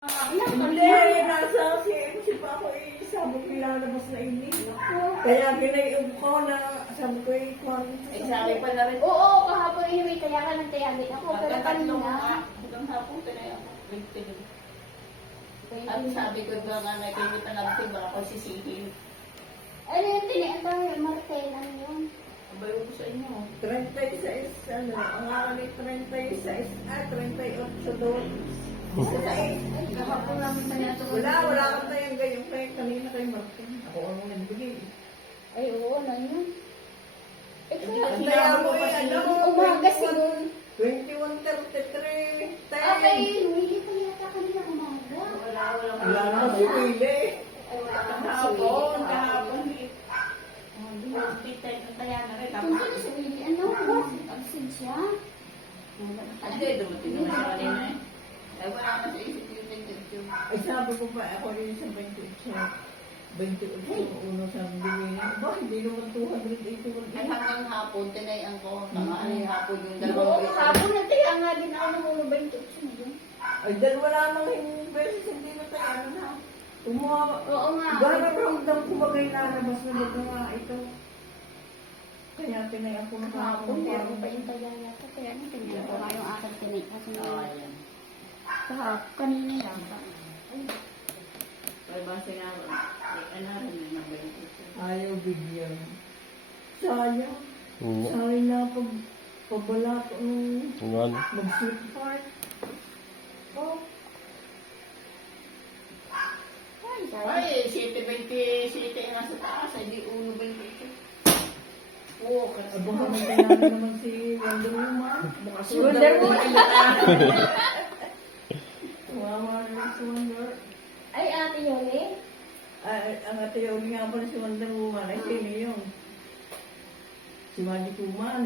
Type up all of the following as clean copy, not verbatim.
Hindi, nasa CMC pa ako eh. Sabi ko ilalabas na ini. Kaya ginayog ko na sabi ko eh, kung Eh, sabi pa na rin. Oo, kahapon inuwi kaya ka ng tiyagit ako. Pero kanina. Hanggang hapon ka na yan. At sabi ko ba nga na kayo tanagsin, baka ko sisihin. Ano yung tinian tayo? Martel, ano yun? Abay ko sa inyo. 36, ano, ang akin ay 36, 38 doon. Kahapon namin na yan. Wala kang tayong gayon kaya kanina kay Martin. Ako ang nagbigay. Ay, oo, ano yun? Eh, Ang kaya, kaya mo eh, ano, umaga siguro. 21:33, 10. Okay, hindi pa yata kanina umaga. Wala na si Pili. Ay, wala ka na Kahapon, kahapon. Hindi tayo kaya na rin. Kung sino si Willie, ano? Absent siya? Hindi, dumating naman sa kanina eh. Ay, wala na sa isip yung tension. Ay sabi ko pa, ako rin sa 28 uno sa bigay niya. Ba, hindi naman 281. Ay, hanggang hapon, tinayan ko. Ano yung hapon yung Oo, dalawang kahapon nagtaya nga din ako ng ulo 28 na yun. Ay, dalawa lamang yung beses, hindi na tayo, ano na. Tumuha. Oo nga. Gano'n ramdam ko bagay lalabas na dito nga ito. Kaya tinayan ko na Kahapon, meron pa yung taya yata. Kaya ano, tingnan ko nga yung aking tinay. Kasi Oo, ayan. kahapon, kanina yata. Ay, basta nga, ano rin yung nag-benefit. ayaw bigyan. Sayang. Oo. Sayang na pabala ko nung Yan. mag-slip part. Oh. Ay, sayang. Ay, 7.20, 7 nga sa taas, hindi 1.20. Oo, kasi Baka magkayaan naman si Wonder Woman. Baka si Wonder Woman. Wawa na si Wonder. Ay, ate Yoli? Ay, ang ate Yoli nga pala si Wonder Woman. Ay, sino yun? Si Magic Woman.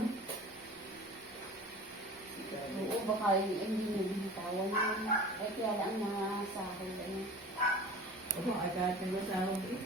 Oo, baka hindi niya binitawan yun. Ay, kaya lang na sa akin. Ako, ay kahit naglasahog eh.